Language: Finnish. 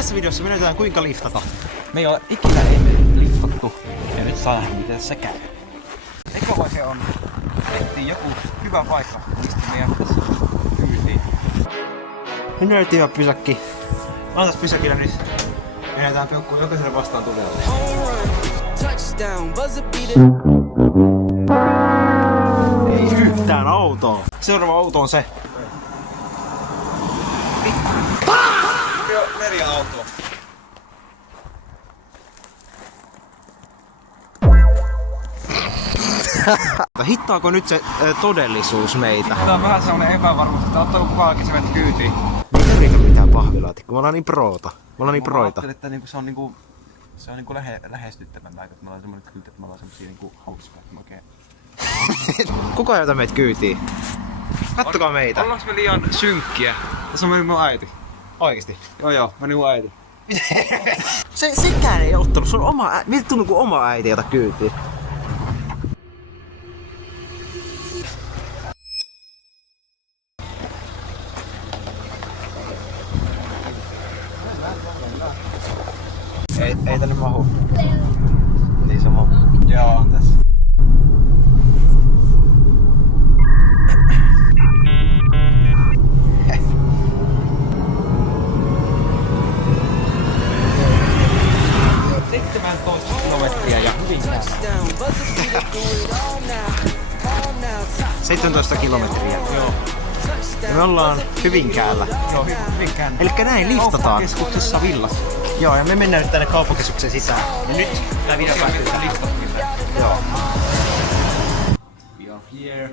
Tässä videossa me näytetään kuinka liftata. Me ei ole ikinä ennen liftattu. Ja nyt saa nähdä miten se käy. Eka vaihe on, ettiin joku hyvä paikka, mistä me jättäisiin kyytiin. Me näytettiin hyvä pysäkki. Antas pysäkillä nyt. Me näytetään peukkuun jokaiselle vastaan tulijalle. Ei yhtään autoa. Seuraava auto on se. Meriauto. Hittaako nyt se todellisuus meitä? Tää on vähän semmonen epävarmuus, että ottaako kukaan se meitä kyytiin. Ei riitä mitään pahvilaatikkoa, me ollaan niin proota. Me ollaan niin proita. Mä ajattelin, että niinku se on niinku lähestyttävämpää, kun me ollaan semmonen kyyti, että me ollaan semmosia niinku hauskoja, että me oikein... Kuka jätä meitä kyytiin? Kattokaa meitä. Ollaanko me liian synkkiä? Tässä on mennyt mun äiti. Oikeesti? Joo, meni mun äiti. Sekään ei ottanut, sun oma äiti. Miltä tuntuu kun oma äiti jota kyytiin? Ei tänne mahu. Niin sama. Joo, on tässä. Kilometriä ja Hyvinkäällä. 17 kilometriä. Joo. Ja me ollaan Hyvinkäällä. Joo, Hyvinkäällä. Elikkä näin liftataan. Kauppakeskuksessa villassa. Joo, ja me mennään nyt tänne kauppakeskuksen sisään. Ja nyt tää video päättyy liftattiin. Joo. We are here.